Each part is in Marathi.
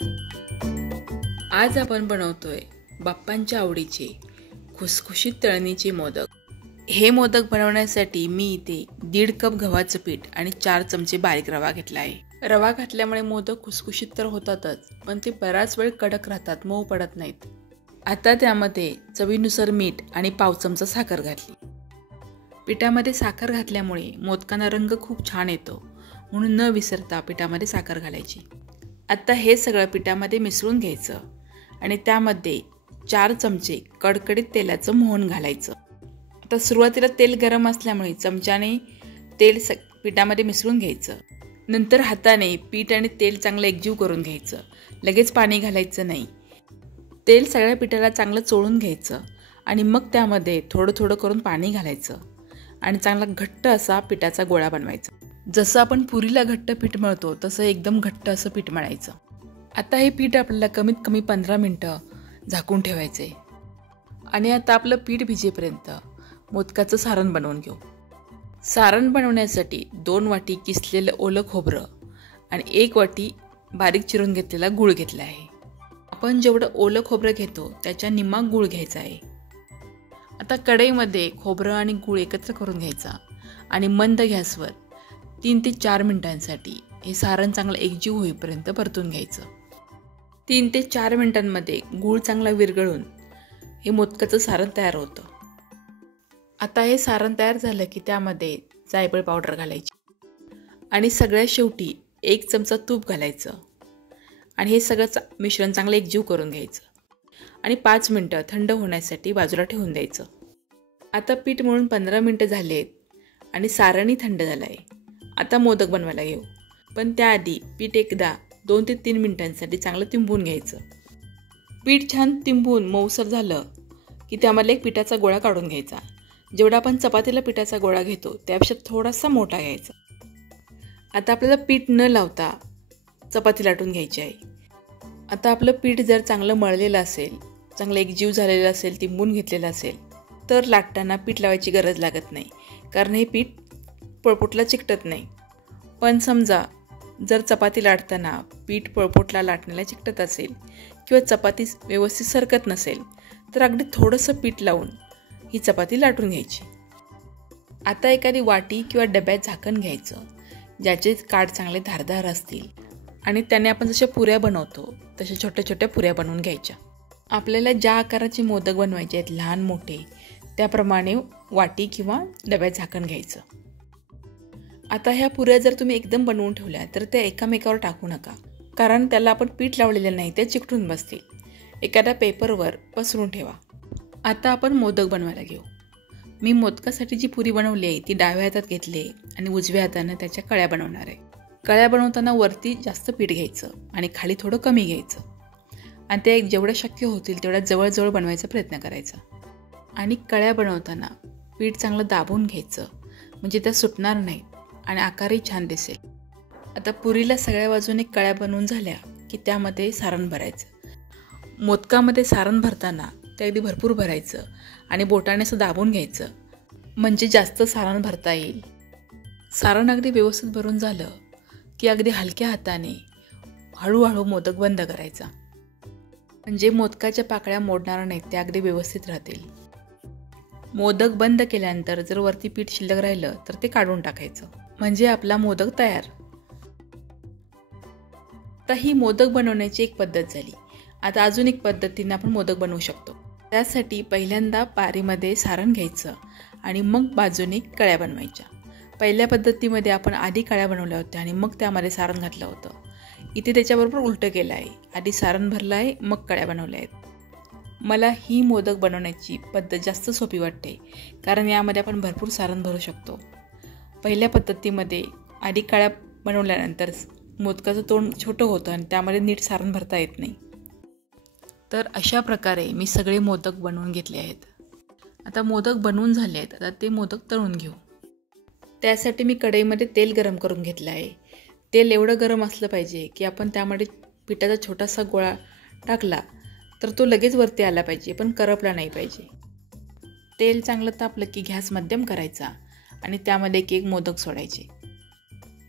आज आपण बनवतोय बाप्पांच्या आवडीचे खुसखुशीत तळणीचे मोदक। हे मोदक बनवण्यासाठी मी इथे 1.5 कप गव्हाचं पीठ आणि 4 चमचे बारीक रवा घेतला आहे। रवा घातल्यामुळे मोदक खुसखुशीत तर होतातच, पण ते बराच वेळ कडक राहतात, मऊ पडत नाहीत। आता त्यामध्ये चवीनुसार मीठ आणि पाव चमचा साखर घातली। पिठामध्ये साखर घातल्यामुळे मोदकांना रंग खूप छान येतो, म्हणून न विसरता पिठामध्ये साखर घालायची। आता हे सगळं पिठामध्ये मिसळून घ्यायचं आणि त्यामध्ये 4 चमचे कडकडीत तेलाचं मोहन घालायचं। आता सुरुवातीला तेल गरम असल्यामुळे चमच्याने तेल पिठामध्ये मिसळून घ्यायचं। नंतर हाताने पीठ आणि तेल चांगलं एकजीव करून घ्यायचं, लगेच पाणी घालायचं नाही। तेल सगळ्या पिठाला चांगलं चोळून घ्यायचं आणि मग त्यामध्ये थोडं थोडं करून पाणी घालायचं आणि चांगला घट्ट असा पिठाचा गोळा बनवायचा। जसं आपण पुरीला घट्ट पीठ मळतो तसं एकदम घट्ट असं पीठ मळायचं। आता हे पीठ आपल्याला कमीत कमी 15 मिनिटं झाकून ठेवायचे आणि आता आपलं पीठ भिजेपर्यंत मोदकाचं सारण बनवून घेऊ। सारण बनवण्यासाठी 2 वाटी किसलेलं ओलं खोबरं आणि 1 वाटी बारीक चिरून घेतलेला गूळ घेतला आहे। आपण जेवढं ओलं खोबरं घेतो त्याच्या निम्मा गूळ घ्यायचा आहे। आता कढईमध्ये खोबरं आणि गूळ एकत्र करून घ्यायचा आणि मंद गॅसवर 3 ते 4 मिनिटांसाठी हे सारण चांगलं एकजीव होईपर्यंत परतून घ्यायचं। 3 ते 4 मिनिटांमध्ये गूळ चांगला विरघळून हे मोदकाचं सारण तयार होतं। आता हे सारण तयार झालं की त्यामध्ये जायफळ पावडर घालायची आणि सगळ्यात शेवटी 1 चमचा तूप घालायचं आणि हे सगळं मिश्रण चांगलं एकजीव करून घ्यायचं आणि 5 मिनिटं थंड होण्यासाठी बाजूला ठेवून द्यायचं। आता पीठ मळून 15 मिनिटं झालेत आणि सारणही थंड झालं आहे। आता मोदक बनवायला घेऊ, पण त्याआधी पीठ एकदा 2 ते 3 मिनिटांसाठी चांगलं तिंबून घ्यायचं। पीठ छान तिंबून मऊसर झालं की त्यामध्ये एक पिठाचा गोळा काढून घ्यायचा। जेवढा आपण चपातीला पिठाचा गोळा घेतो त्यापेक्षा थोडासा मोठा घ्यायचा। आता आपल्याला पीठ न लावता चपाती लाटून घ्यायची आहे। आता आपलं पीठ जर चांगलं मळलेलं असेल, चांगलं एकजीव झालेलं असेल, तिंबून घेतलेलं असेल तर लाटताना पीठ लावायची गरज लागत नाही, कारण हे पीठ पळपुटला चिकटत नाही। पण समजा जर चपाती लाटताना पीठ पळपुटला लाटण्याला चिकटत असेल किंवा चपाती व्यवस्थित सरकत नसेल तर अगदी थोडंसं पीठ लावून ही चपाती लाटून घ्यायची। आता एखादी वाटी किंवा डब्यात झाकण घ्यायचं ज्याचे काठ चांगले धारदार असतील आणि त्याने आपण जशा पुऱ्या बनवतो तशा छोट्या छोट्या पुऱ्या बनवून घ्यायच्या। आपल्याला ज्या आकाराचे मोदक बनवायचे आहेत, लहान मोठे, त्याप्रमाणे वाटी किंवा डब्यात झाकण घ्यायचं। आता ह्या पुऱ्या जर तुम्ही एकदम बनवून ठेवल्या तर त्या एकामेकावर टाकू नका, कारण त्याला आपण पीठ लावलेलं नाही, ते चिकटून बसतील। एखाद्या पेपरवर पसरून ठेवा। आता आपण मोदक बनवायला घेऊ। मी मोदकासाठी जी पुरी बनवली आहे ती डाव्या हातात घेतली आणि उजव्या हाताने त्याच्या कळ्या बनवणार आहे। कळ्या बनवताना वरती जास्त पीठ घ्यायचं आणि खाली थोडं कमी घ्यायचं आणि ते जेवढं शक्य होतील तेवढ्या जवळजवळ बनवायचा प्रयत्न करायचा। आणि कळ्या बनवताना पीठ चांगलं दाबून घ्यायचं, म्हणजे त्या सुटणार नाहीत आणि आकारही छान दिसेल। आता पुरीला सगळ्या बाजूने कळ्या बनवून झाल्या की त्यामध्ये सारण भरायचं। मोदकामध्ये सारण भरताना ते अगदी भरपूर भरायचं आणि बोटाने असं दाबून घ्यायचं, म्हणजे जास्त सारण भरता येईल। सारण अगदी व्यवस्थित भरून झालं की अगदी हलक्या हाताने हळूहळू मोदक बंद करायचा, म्हणजे मोदकाच्या पाकळ्या मोडणार नाहीत, त्या अगदी व्यवस्थित राहतील। मोदक बंद केल्यानंतर जर वरती पीठ शिल्लक राहिलं तर ते काढून टाकायचं, म्हणजे आपला मोदक तयार। आता ही मोदक बनवण्याची एक पद्धत झाली। आता अजून एक पद्धतीने आपण मोदक बनवू शकतो। त्यासाठी पहिल्यांदा पारीमध्ये सारण घ्यायचं आणि मग बाजूने कळ्या बनवायच्या। पहिल्या पद्धतीमध्ये आपण आधी कळ्या बनवल्या होत्या आणि मग त्यामध्ये सारण घातलं होतं। इथे त्याच्याबरोबर उलटं केलं आहे, आधी सारण भरलं आहे मग कळ्या बनवल्या आहेत। मला ही मोदक बनवण्याची पद्धत जास्त सोपी वाटते, कारण यामध्ये आपण भरपूर सारण भरू शकतो। पहिल्या पद्धतीमध्ये आधी कळ्या बनवल्यानंतर मोदकाचं तोंड छोटं होतं आणि त्यामध्ये नीट सारण भरता येत नाही। तर अशा प्रकारे मी सगळे मोदक बनवून घेतले आहेत। आता मोदक बनवून झाले आहेत, आता ते मोदक तळून घेऊ। त्यासाठी मी कढईमध्ये तेल गरम करून घेतलं आहे। तेल एवढं गरम असलं पाहिजे की आपण त्यामध्ये पिठाचा छोटासा गोळा टाकला तर तो लगेच वरती आला पाहिजे, पण करपला नाही पाहिजे। तेल चांगलं तापलं की गॅस मध्यम करायचा आणि त्यामध्ये एक मोदक सोडायचे।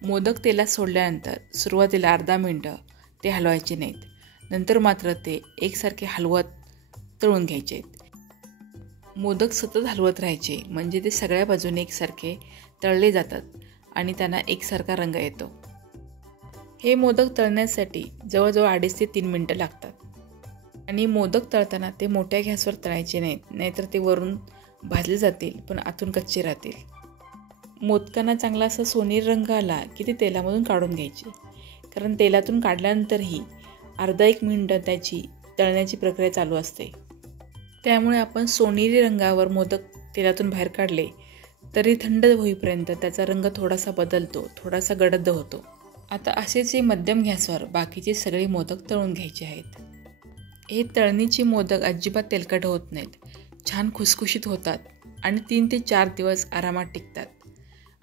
मोदक तेलात सोडल्यानंतर सुरुवातीला अर्धा मिनिट ते हलवायचे नाहीत, नंतर मात्र ते एकसारखे हलवत तळून घ्यायचे आहेत. मोदक सतत हलवत राहायचे म्हणजे ते सगळ्या बाजूने एकसारखे तळले जातात आणि त्यांना एकसारखा रंग येतो. हे मोदक तळण्यासाठी जवळजवळ 2.5 ते 3 मिनटं लागतात आणि मोदक तळताना ते मोठ्या गॅसवर तळायचे नाहीत, नाहीतर ते वरून भाजले जातील पण आतून कच्चे राहतील. मोदकांना चांगला असा सोनेरी रंग आला की ते तेलामधून काढून घ्यायचे, कारण तेलातून काढल्यानंतरही अर्धा 1 मिनिट त्याची तळण्याची प्रक्रिया चालू असते. त्यामुळे आपण सोनेरी रंगावर मोदक तेलातून बाहेर काढले तरी थंड होईपर्यंत त्याचा रंग थोडासा बदलतो, थोडासा गडद होतो. आता असेच हे मध्यम गॅसवर बाकीचे सगळे मोदक तळून घ्यायचे आहेत. हे तळणीचे मोदक अजिबात तेलकट होत नाहीत, छान खुसखुशीत होतात आणि 3 ते 4 दिवस आरामात टिकतात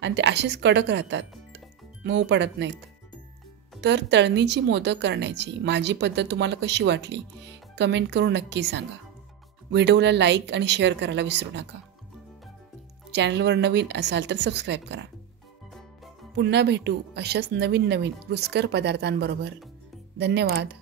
आणि ते असेच कडक राहतात, मऊ पडत नाहीत. तर तळणीची मोदक करण्याची माझी पद्धत तुम्हाला कशी वाटली कमेंट करून नक्की सांगा. व्हिडिओला लाईक आणि शेअर करायला विसरू नका. चॅनलवर नवीन असाल तर सबस्क्राईब करा. पुन्हा भेटू अशाच नवीन रुचकर पदार्थांबरोबर. धन्यवाद.